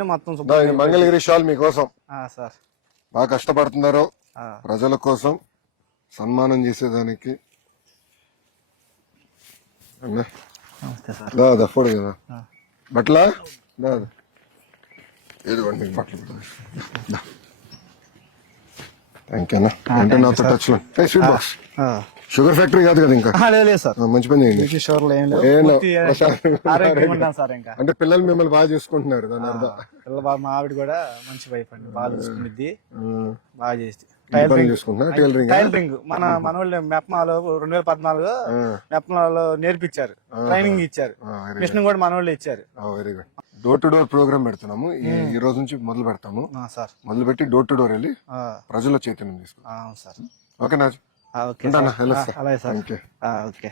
మొత్తం ఇది మంగళగిరి షాల్ మీకోసం సార్ బాగా కష్టపడుతున్నారు ప్రజల కోసం సన్మానం చేసేదానికి. నమస్తే సార్. దాదా ఫోడు కదా బట్లా దాదా ఏదివ్వండి బట్టలు. థ్యాంక్ యూ అంటే నాతో టచ్ లో స్వీట్ బాక్స్. షుగర్ ఫ్యాక్టరీ కాదు కదా ఇంకా? లేదు సార్, మంచి పని చేయండి. సార్ ఇంకా అంటే పిల్లలు మిమ్మల్ని బాగా చూసుకుంటున్నారు దాని అర్థం. పిల్లలు బాగా, మా ఆవిడ కూడా మంచి వైఫ్ అండి, బాగా చూసుకునిద్ది, బాగా చేసి చూసుకుంటున్నారు. టైలరింగ్ మన వాళ్ళు మెప్మాలో 2014 మెప్మాలో నేర్పించారు, ట్రైనింగ్ ఇచ్చారు, మిషన్ కూడా మన వాళ్ళు ఇచ్చారు. Very good. Door to door programme పెడుతున్నాము ఈ రోజు నుంచి మొదలు పెడతాము సార్. మొదలు పెట్టి డోర్ టు డోర్ వెళ్ళి ప్రజల చైతన్యం తీసుకుంటాం. సార్ ఓకేనా? ఓకే అలాగే సార్. ఓకే.